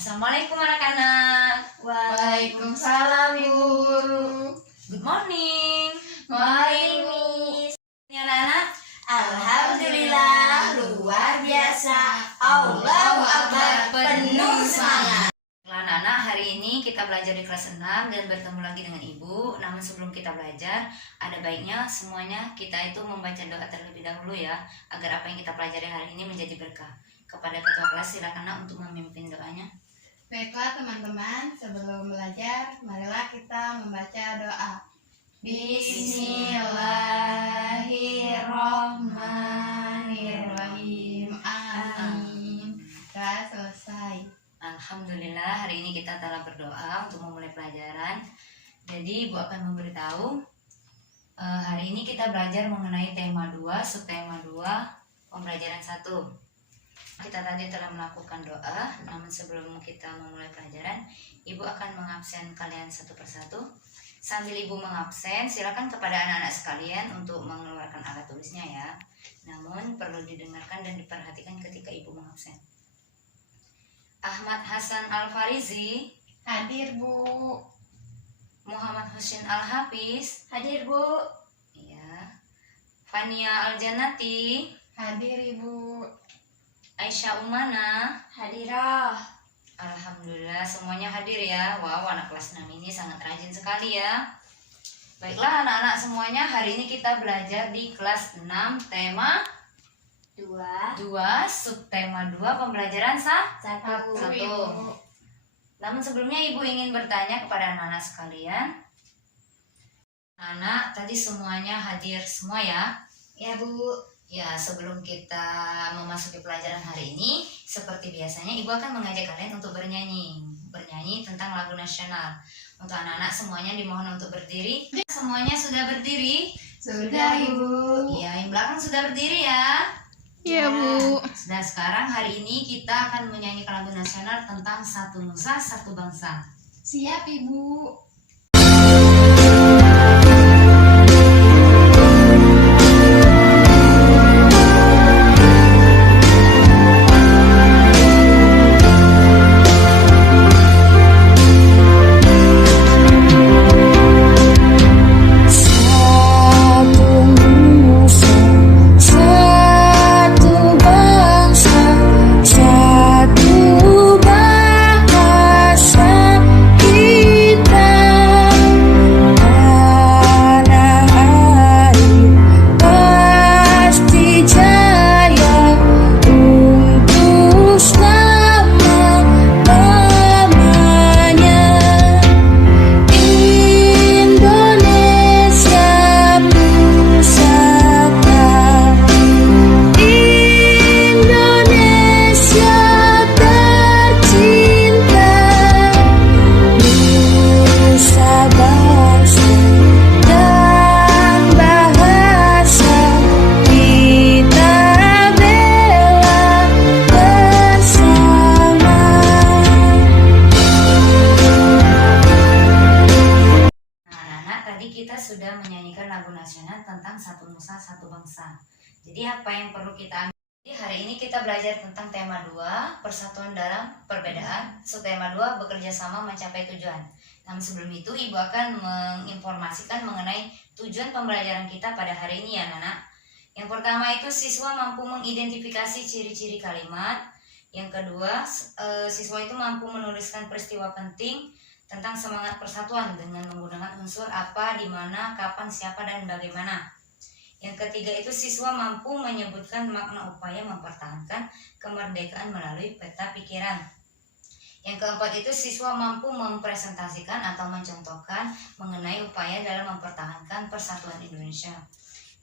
Assalamualaikum anak-anak. Waalaikumsalam Ibu Guru. Good morning. Morning Miss. Ini anak-anak, Alhamdulillah luar biasa. Allahu Akbar, penuh semangat. anak-anak, hari ini kita belajar di kelas 6 dan bertemu lagi dengan Ibu. Namun sebelum kita belajar, ada baiknya semuanya kita itu membaca doa terlebih dahulu ya, agar apa yang kita pelajari hari ini menjadi berkah. Kepada ketua kelas silakan Nak untuk memimpin doanya. Baiklah teman-teman, sebelum belajar, marilah kita membaca doa. Bismillahirrahmanirrahim. Amin. Sudah selesai. Alhamdulillah, hari ini kita telah berdoa untuk memulai pelajaran. Jadi Ibu akan memberitahu hari ini kita belajar mengenai tema 2, subtema 2, pembelajaran 1. Kita tadi telah melakukan doa, namun sebelum kita memulai pelajaran, Ibu akan mengabsen kalian satu persatu. Sambil Ibu mengabsen, silakan kepada anak-anak sekalian untuk mengeluarkan alat tulisnya ya. Namun perlu didengarkan dan diperhatikan ketika Ibu mengabsen. Ahmad Hasan Al-Farizi, Hadir Bu. Muhammad Husin Al-Hafiz, Hadir Bu. ya. Fania Al-Janati, Hadir Ibu. Aisyah Umana. Hadirah. Alhamdulillah semuanya hadir ya. Wow, anak kelas 6 ini sangat rajin sekali ya. Baiklah anak-anak semuanya, hari ini kita belajar di kelas 6 tema 2, subtema 2, pembelajaran Satu Satu. Ibu. Namun sebelumnya Ibu ingin bertanya kepada anak-anak sekalian. Anak tadi semuanya hadir semua ya? Ya Bu. Ya, sebelum kita memasuki pelajaran hari ini, seperti biasanya Ibu akan mengajak kalian untuk bernyanyi tentang lagu nasional. Untuk anak-anak semuanya dimohon untuk berdiri. Semuanya sudah berdiri? Sudah Ibu. Iya, yang belakang sudah berdiri ya? Iya Bu. Sudah, sekarang hari ini kita akan menyanyikan lagu nasional tentang satu nusa, satu bangsa. Siap Ibu. Sudah menyanyikan lagu nasional tentang satu nusa, satu bangsa. Jadi apa yang perlu kita ambil? Jadi hari ini kita belajar tentang tema 2, persatuan dalam perbedaan, subtema 2, bekerja sama mencapai tujuan. Namun sebelum itu Ibu akan menginformasikan mengenai tujuan pembelajaran kita pada hari ini ya Nana. Yang pertama itu siswa mampu mengidentifikasi ciri-ciri kalimat. Yang kedua, siswa itu mampu menuliskan peristiwa penting tentang semangat persatuan dengan menggunakan unsur apa, di mana, kapan, siapa, dan bagaimana. Yang ketiga itu siswa mampu menyebutkan makna upaya mempertahankan kemerdekaan melalui peta pikiran. Yang keempat itu siswa mampu mempresentasikan atau mencontohkan mengenai upaya dalam mempertahankan persatuan Indonesia.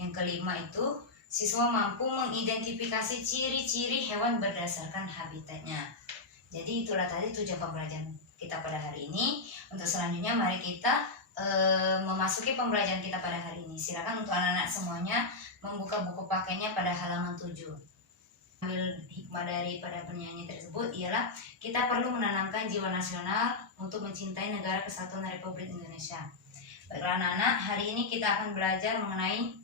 Yang kelima itu siswa mampu mengidentifikasi ciri-ciri hewan berdasarkan habitatnya. Jadi itulah tadi tujuan pembelajaran kita pada hari ini. Untuk selanjutnya mari kita memasuki pembelajaran kita pada hari ini. Silakan untuk anak-anak semuanya membuka buku pakainya pada halaman 7. Ambil hikmah daripada penyanyi tersebut ialah kita perlu menanamkan jiwa nasional untuk mencintai negara kesatuan Republik Indonesia. Baiklah anak-anak, hari ini kita akan belajar mengenai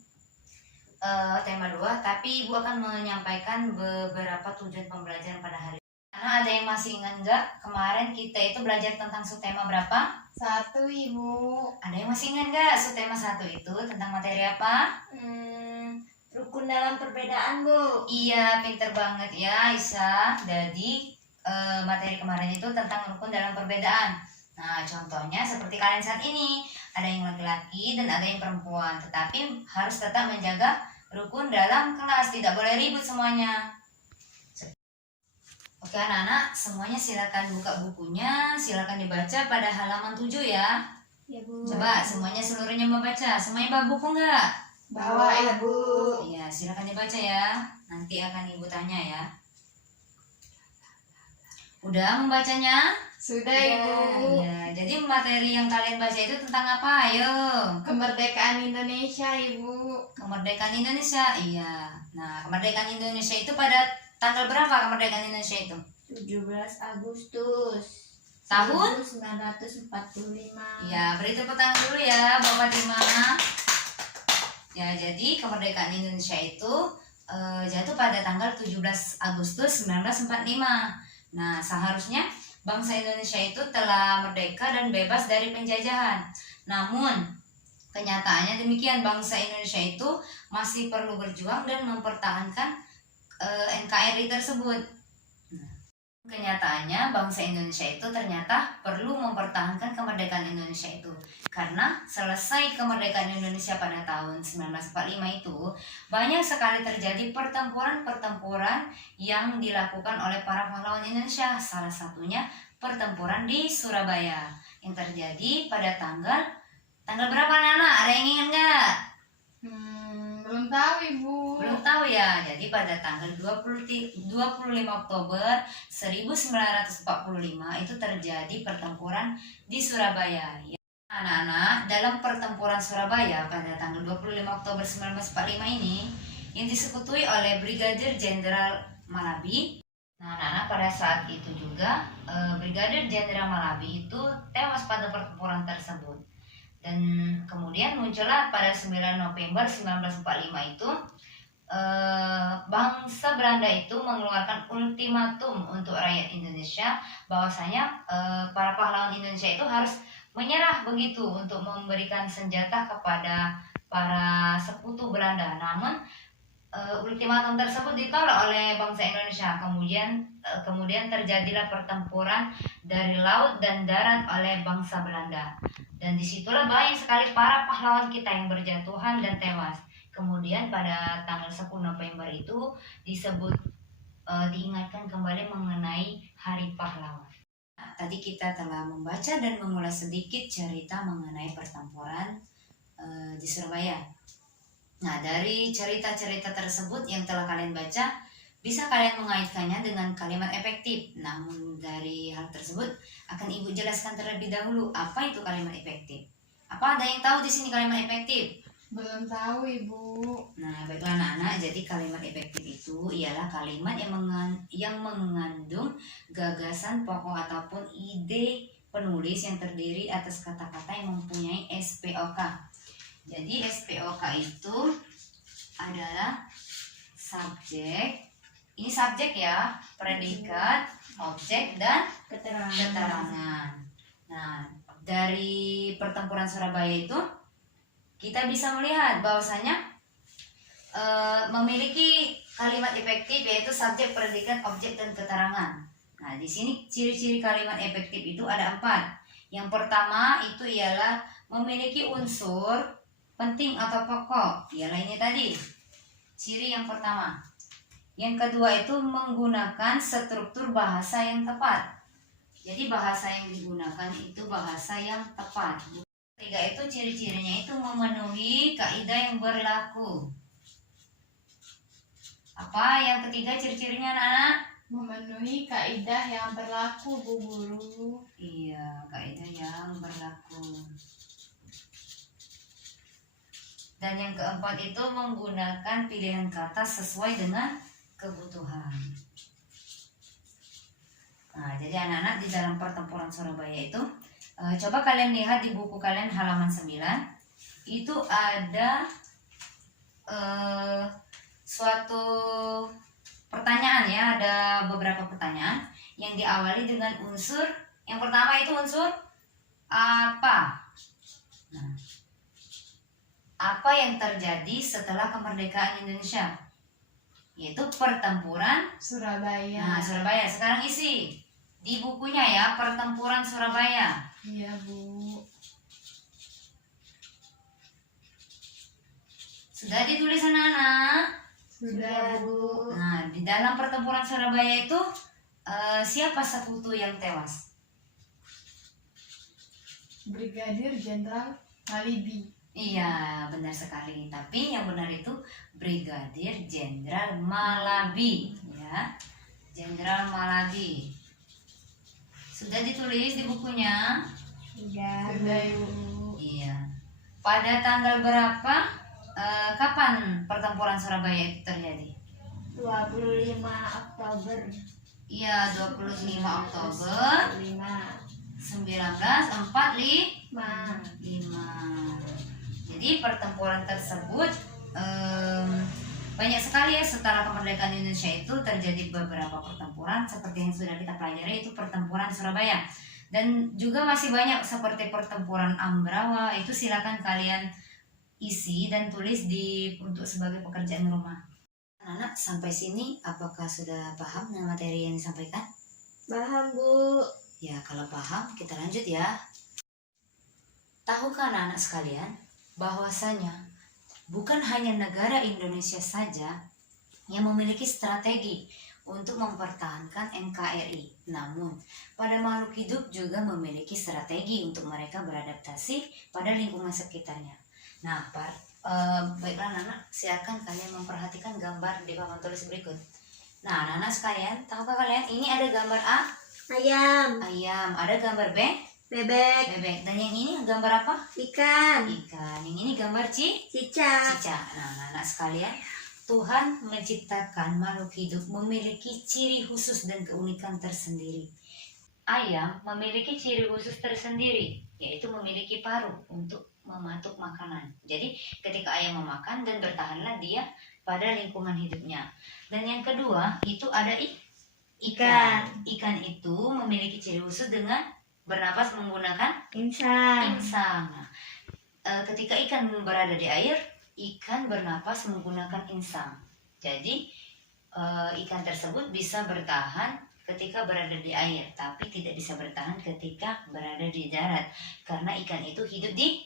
tema 2, tapi Ibu akan menyampaikan beberapa tujuan pembelajaran pada hari ini. Karena ada yang masih ingat nggak? Kemarin kita itu belajar tentang subtema berapa? 1, Ibu. Ada yang masih ingat nggak subtema 1 itu tentang materi apa? Rukun dalam perbedaan, Bu. Iya, pinter banget ya Aisyah. Jadi materi kemarin itu tentang rukun dalam perbedaan. Nah, contohnya seperti kalian saat ini, ada yang laki-laki dan ada yang perempuan, tetapi harus tetap menjaga rukun dalam kelas, tidak boleh ribut semuanya. Oke anak-anak, semuanya silakan buka bukunya, silakan dibaca pada halaman 7 ya. Ya, Bu. Coba semuanya seluruhnya membaca. Semuanya bawa buku nggak? Bawa, Ya, Ibu. Iya, silakan dibaca ya. Nanti akan Ibu tanya ya. Udah membacanya? Sudah, Ibu. Iya, jadi materi yang kalian baca itu tentang apa? Ayo. Kemerdekaan Indonesia, Ibu. Kemerdekaan Indonesia. Iya. Nah, kemerdekaan Indonesia itu pada tanggal berapa kemerdekaan Indonesia itu? 17 Agustus Tahun? 1945. Ya, beri tepuk tangan dulu ya, Bapak Fatimah. Ya, jadi kemerdekaan Indonesia itu jatuh pada tanggal 17 Agustus 1945. Nah, seharusnya bangsa Indonesia itu telah merdeka dan bebas dari penjajahan. Namun, kenyataannya demikian, bangsa Indonesia itu masih perlu berjuang dan mempertahankan NKRI tersebut. Kenyataannya bangsa Indonesia itu ternyata perlu mempertahankan kemerdekaan Indonesia itu, karena selesai kemerdekaan Indonesia pada tahun 1945 itu banyak sekali terjadi pertempuran-pertempuran yang dilakukan oleh para pahlawan Indonesia. Salah satunya pertempuran di Surabaya yang terjadi pada tanggal berapa anak-anak? Ada yang ingat nggak? Belum tahu, Ibu. Belum tahu ya. Jadi pada tanggal 25 Oktober 1945 itu terjadi pertempuran di Surabaya. Ya, anak-anak, dalam pertempuran Surabaya pada tanggal 25 Oktober 1945 ini yang disekutuhi oleh Brigadir Jenderal Malabi. Nah, anak-anak, pada saat itu juga Brigadir Jenderal Malabi itu tewas pada pertempuran tersebut. Dan kemudian muncullah pada 9 November 1945 itu bangsa Belanda itu mengeluarkan ultimatum untuk rakyat Indonesia bahwasanya para pahlawan Indonesia itu harus menyerah begitu untuk memberikan senjata kepada para sekutu Belanda. Namun ultimatum tersebut ditolak oleh bangsa Indonesia. Kemudian terjadilah pertempuran dari laut dan darat oleh bangsa Belanda. Dan disitulah banyak sekali para pahlawan kita yang berjatuhan dan tewas. Kemudian pada tanggal 10 November itu disebut diingatkan kembali mengenai Hari Pahlawan. Nah, tadi kita telah membaca dan mengulas sedikit cerita mengenai pertempuran di Surabaya. Nah, dari cerita-cerita tersebut yang telah kalian baca, bisa kalian mengaitkannya dengan kalimat efektif. Namun dari hal tersebut akan Ibu jelaskan terlebih dahulu apa itu kalimat efektif. Apa ada yang tahu di sini kalimat efektif? Belum tahu, Ibu. Nah, baiklah anak-anak, jadi kalimat efektif itu ialah kalimat yang mengandung gagasan pokok ataupun ide penulis yang terdiri atas kata-kata yang mempunyai SPOK. Jadi SPOK itu adalah subjek, ini subjek ya, predikat, objek, dan keterangan. Nah, dari pertempuran Surabaya itu kita bisa melihat bahwasanya memiliki kalimat efektif yaitu subjek, predikat, objek, dan keterangan. Nah, di sini ciri-ciri kalimat efektif itu ada 4. Yang pertama itu ialah memiliki unsur penting atau pokok, ialah ini tadi. Ciri yang pertama. Yang kedua itu menggunakan struktur bahasa yang tepat. Jadi bahasa yang digunakan itu bahasa yang tepat. Ketiga itu ciri-cirinya itu memenuhi kaidah yang berlaku. Apa yang ketiga ciri-cirinya anak-anak? Memenuhi kaidah yang berlaku, Bu Guru. Iya, kaidah yang berlaku. Dan yang keempat itu menggunakan pilihan kata sesuai dengan kebutuhan. Nah, jadi anak-anak di dalam pertempuran Surabaya itu coba kalian lihat di buku kalian halaman 9. Itu ada suatu pertanyaan ya, ada beberapa pertanyaan. yang diawali dengan unsur yang pertama itu unsur apa. Nah, apa yang terjadi setelah kemerdekaan Indonesia? Yaitu pertempuran Surabaya. Nah, Surabaya. Sekarang isi di bukunya ya, pertempuran Surabaya. Iya, Bu. Sudah ditulis anak-anak? Sudah, Bu. Nah, di dalam pertempuran Surabaya itu siapa sekutu yang tewas? Brigadir Jenderal Malibi. Iya, benar sekali. Tapi yang benar itu Brigadir Jenderal Malabi, ya. Jenderal Malabi. Sudah ditulis di bukunya? Sudah, Sudah, Bu. Bu. Iya. Pada tanggal berapa? Kapan pertempuran Surabaya itu terjadi? 25 Oktober. Iya, 25 Oktober 1945. Jadi pertempuran tersebut banyak sekali ya. Setelah kemerdekaan Indonesia itu terjadi beberapa pertempuran seperti yang sudah kita pelajari, itu pertempuran Surabaya. Dan juga masih banyak seperti pertempuran Ambrawa. Itu silakan kalian isi dan tulis untuk sebagai pekerjaan rumah. Anak-anak sampai sini apakah sudah paham dengan materi yang disampaikan? Paham, Bu. Ya, kalau paham kita lanjut ya. Tahukah anak-anak sekalian bahwasanya bukan hanya negara Indonesia saja yang memiliki strategi untuk mempertahankan NKRI, namun pada makhluk hidup juga memiliki strategi untuk mereka beradaptasi pada lingkungan sekitarnya. Nah, baiklah anak-anak, silakan kalian memperhatikan gambar di papan tulis berikut. Nah, anak-anak sekalian, tahukah kalian ini ada gambar A? Ayam. Ayam. Ada gambar B? Bebek. Bebek. Dan yang ini gambar apa? Ikan. Ikan. Yang ini gambar Cicak. cicak. Nah, anak-anak sekalian, Tuhan menciptakan makhluk hidup memiliki ciri khusus dan keunikan tersendiri. Ayam memiliki ciri khusus tersendiri, yaitu memiliki paruh untuk mematuk makanan. Jadi ketika ayam memakan dan bertahanlah dia pada lingkungan hidupnya. Dan yang kedua itu ada ikan. Ikan itu memiliki ciri khusus dengan bernapas menggunakan Insang. insang. Nah, ketika ikan berada di air, ikan bernapas menggunakan insang. Jadi ikan tersebut bisa bertahan ketika berada di air, tapi tidak bisa bertahan ketika berada di darat, karena ikan itu hidup di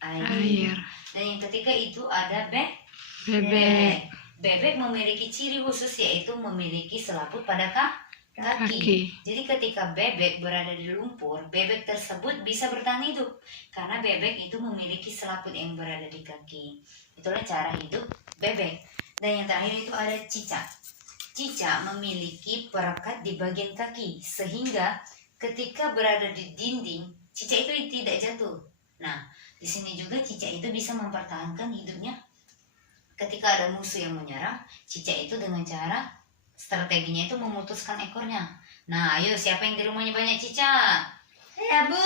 air. Dan yang ketiga itu ada bebek. Bebek memiliki ciri khusus, yaitu memiliki selaput pada kaki. Jadi ketika bebek berada di lumpur, bebek tersebut bisa bertahan hidup karena bebek itu memiliki selaput yang berada di kaki. Itulah cara hidup bebek. Dan yang terakhir itu ada cicak. Cicak memiliki perekat di bagian kaki, sehingga ketika berada di dinding, cicak itu tidak jatuh. Nah, di sini juga cicak itu bisa mempertahankan hidupnya. Ketika ada musuh yang menyerang, cicak itu dengan cara strateginya itu memutuskan ekornya. Nah, ayo siapa yang di rumahnya banyak cicak? Saya, Bu.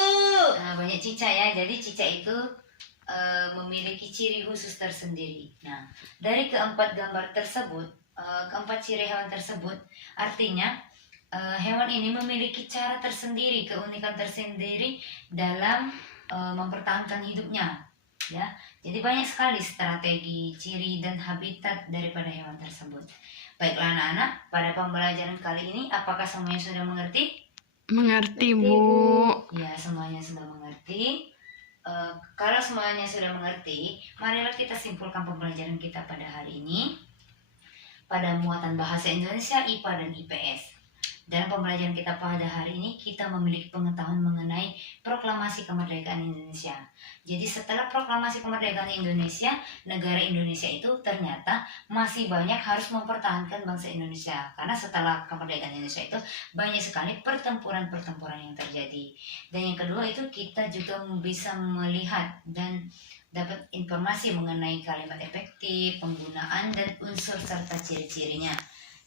Nah, banyak cicak ya. Jadi cicak itu memiliki ciri khusus tersendiri. Nah, dari keempat gambar tersebut, keempat ciri hewan tersebut, artinya hewan ini memiliki cara tersendiri, keunikan tersendiri dalam mempertahankan hidupnya, ya. Jadi banyak sekali strategi, ciri dan habitat daripada hewan tersebut. Baiklah anak-anak, pada pembelajaran kali ini apakah semuanya sudah mengerti? Mengerti, Bu. Ya, semuanya sudah mengerti. Kalau semuanya sudah mengerti, marilah kita simpulkan pembelajaran kita pada hari ini pada muatan bahasa Indonesia, IPA dan IPS. Dalam pembelajaran kita pada hari ini, kita memiliki pengetahuan mengenai proklamasi kemerdekaan Indonesia. Jadi setelah proklamasi kemerdekaan Indonesia, negara Indonesia itu ternyata masih banyak harus mempertahankan bangsa Indonesia. Karena setelah kemerdekaan Indonesia itu banyak sekali pertempuran-pertempuran yang terjadi. Dan yang kedua itu kita juga bisa melihat dan dapat informasi mengenai kalimat efektif, penggunaan dan unsur serta ciri-cirinya.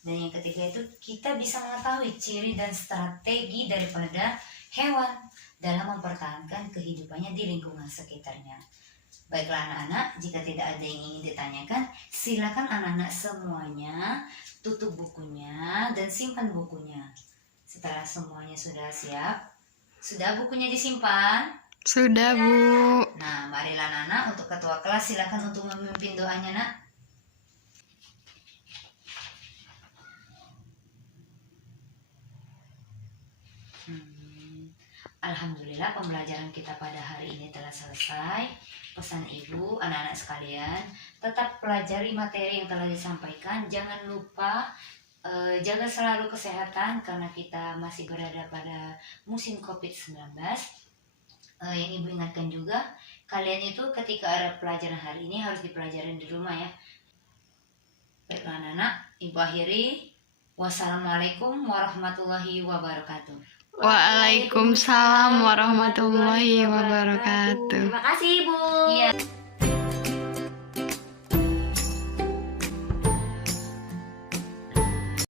Dan yang ketiga itu kita bisa mengetahui ciri dan strategi daripada hewan dalam mempertahankan kehidupannya di lingkungan sekitarnya. Baiklah anak-anak, jika tidak ada yang ingin ditanyakan, silakan anak-anak semuanya tutup bukunya dan simpan bukunya. Setelah semuanya sudah siap, sudah bukunya disimpan? Sudah, Bu. Nah, marilah Nana untuk ketua kelas silakan untuk memimpin doanya, Nak. Alhamdulillah pembelajaran kita pada hari ini telah selesai. Pesan ibu, anak-anak sekalian, tetap pelajari materi yang telah disampaikan. Jangan lupa jaga selalu kesehatan karena kita masih berada pada musim COVID-19. Yang ibu ingatkan juga, kalian itu ketika ada pelajaran hari ini harus dipelajarin di rumah ya. Baiklah anak-anak, ibu akhiri. Wassalamualaikum warahmatullahi wabarakatuh. Waalaikumsalam warahmatullahi wabarakatuh. Terima kasih, Bu. Iya.